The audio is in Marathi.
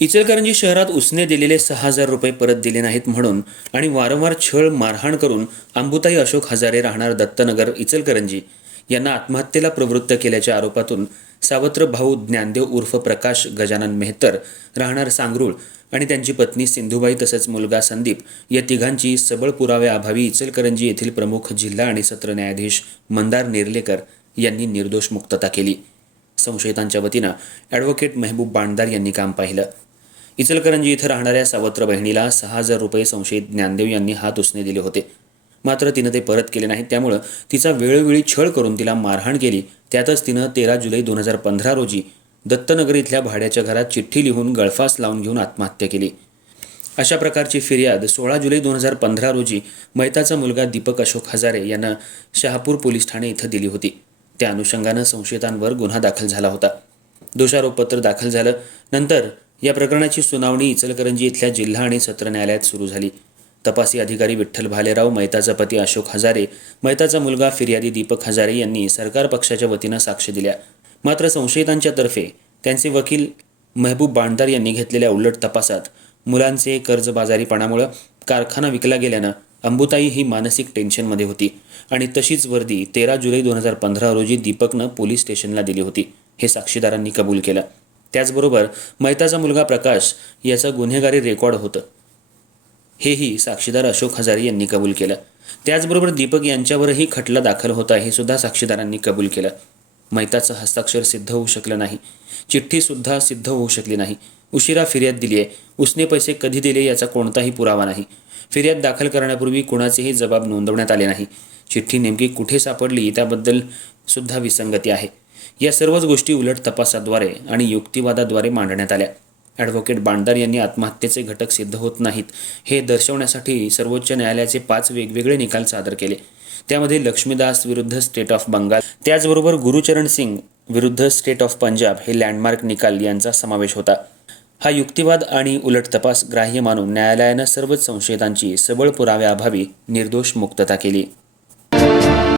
इचलकरंजी शहरात उसने दिलेले सहा हजार रुपये परत दिले नाहीत म्हणून आणि वारंवार छळ मारहाण करून अंबुताई अशोक हजारे राहणार दत्तनगर इचलकरंजी. यांना आत्महत्येला प्रवृत्त केल्याच्या आरोपातून सावत्र भाऊ ज्ञानदेव उर्फ प्रकाश गजानन मेहतर राहणार सांगरूळ आणि त्यांची पत्नी सिंधुबाई तसेच मुलगा संदीप या तिघांची सबळ पुराव्याअभावी इचलकरंजी येथील प्रमुख जिल्हा आणि सत्र न्यायाधीश मंदार नेर्लेकर यांनी निर्दोष मुक्तता केली. संशयितांच्या वतीनं ॲडव्होकेट मेहबूब बाणदार यांनी काम पाहिलं. इचलकरंजी इथं राहणाऱ्या सावत्र बहिणीला सहा हजार रुपये संशयित ज्ञानदेव यांनी हात उसने दिले होते. मात्र तिनं ते परत केले नाहीत. त्यामुळं तिचा वेळोवेळी छळ करून तिला मारहाण केली. त्यातच तिनं तेरा जुलै दोन हजार पंधरा रोजी दत्तनगर इथल्या भाड्याच्या घरात चिठ्ठी लिहून गळफास लावून घेऊन आत्महत्या केली. अशा प्रकारची फिर्याद सोळा जुलै दोन हजार पंधरा रोजी मैताचा मुलगा दीपक अशोक हजारे यानं शहापूर पोलीस ठाणे इथं दिली होती. त्या अनुषंगानं संशयितांवर गुन्हा दाखल झाला होता. दोषारोपपत्र दाखल झालं. नंतर या प्रकरणाची सुनावणी इचलकरंजी इथल्या जिल्हा आणि सत्र न्यायालयात सुरू झाली. तपासी अधिकारी विठ्ठल भालेराव मैताचा पती अशोक हजारे मैताचा मुलगा फिर्यादी दीपक हजारे यांनी सरकार पक्षाच्या वतीनं साक्ष दिल्या. मात्र संशयितांच्या तर्फे त्यांचे वकील महबूब बाणदार यांनी घेतलेल्या उलट तपासात मुलांचे कर्जबाजारीपणामुळं कारखाना विकला गेल्यानं अंबुताई ही मानसिक टेन्शनमध्ये होती आणि तशीच वर्दी तेरा जुलै दोन हजार पंधरा रोजी दीपकनं पोलीस स्टेशनला दिली होती हे साक्षीदारांनी कबूल केलं. त्याचबरोबर मैताचा मुलगा प्रकाश याचं गुन्हेगारी रेकॉर्ड होतं. हेही साक्षीदार अशोक हजारे यांनी कबूल केलं. त्याचबरोबर दीपक यांच्यावरही खटला दाखल होता हे सुद्धा साक्षीदारांनी कबूल केलं. मैताचं हस्ताक्षर सिद्ध होऊ शकलं नाही. चिठ्ठीसुद्धा सिद्ध होऊ शकली नाही. उशिरा फिर्याद दिली आहे. उसने पैसे कधी दिले याचा कोणताही पुरावा नाही. फिर्याद दाखल करण्यापूर्वी कुणाचेही जबाब नोंदवण्यात आले नाही. चिठ्ठी नेमकी कुठे सापडली त्याबद्दल सुद्धा विसंगती आहे. या सर्वच गोष्टी उलट तपासाद्वारे आणि युक्तिवादाद्वारे मांडण्यात आल्या. ॲडव्होकेट बांडार यांनी आत्महत्येचे घटक सिद्ध होत नाहीत हे दर्शवण्यासाठी सर्वोच्च न्यायालयाचे पाच वेगवेगळे निकाल सादर केले. त्यामध्ये लक्ष्मीदास विरुद्ध स्टेट ऑफ बंगाल त्याचबरोबर गुरुचरण सिंग विरुद्ध स्टेट ऑफ पंजाब हे लँडमार्क निकाल यांचा समावेश होता. हा युक्तिवाद आणि उलट तपास ग्राह्य मानून न्यायालयानं सर्वच संशयितांची सबळ पुराव्याअभावी निर्दोष मुक्तता केली.